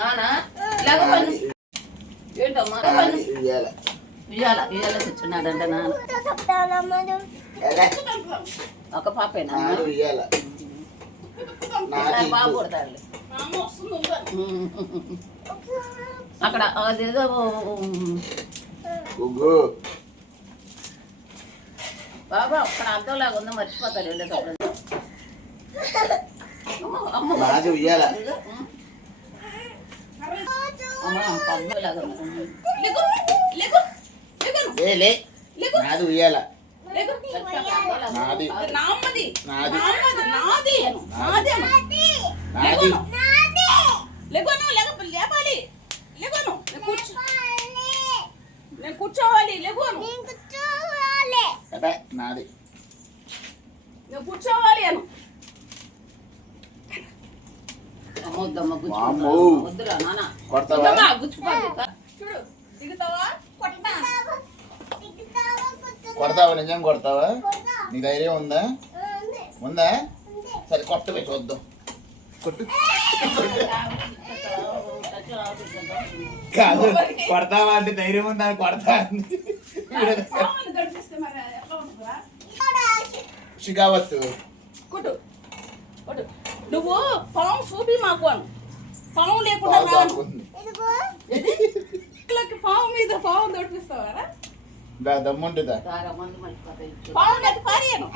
నానా? ఇలాగ పని ఏంటమ్మా? పని ఇయ్యాల. ఇయ్యాల ఇయ్యాల తెచ్చున్నాడంట నాన్న. ఎలా? ఒక పాపేనా? ఇయ్యాల. బాబు అక్కడ అదేదో. బాబా అక్కడ అర్థంలాగా ఉందో మర్చిపోతారు వెళ్ళేటప్పుడు. అమ్మ, అమ్మ. నాది ఉయ్యాల. నాది నాది నాది నాది నాది నాది లెగోను లేపాలి లెగోను కూర్చో నేను కూర్చోవాలి లెగోను నాది నేను కూర్చోవాలి అను అమ్మ వద్దమ్మ, గుచ్చుకుంటా. వామ్మో. వద్దురా నాన్న కొడతావా? వద్దమ్మా, గుచ్చుకోద్దు. చూడు దిగుతావా? కొట్టా కొడతావా? నిజం కొడతావా? నీ ధైర్యం ఉందా? ఉందా? సరే కొట్టవే చూద్దాం కొట్టు. కాదు కొడతావా అంటే ధైర్యం ఉందా? అని కొడతా అంది. పాముని గడిపిస్తే మరి ఎట్లా ఉంటుందా? షికావత్తు. కొట్టు. కొట్టు. నువ్వు పాము చూపి మాకు అను. పాము లేకుండా. ఇళ్ళకి పాము మీద పాము దొడిపిస్తావా దా దమ్ముంటుందా. పాము నెత్తి పారేయను.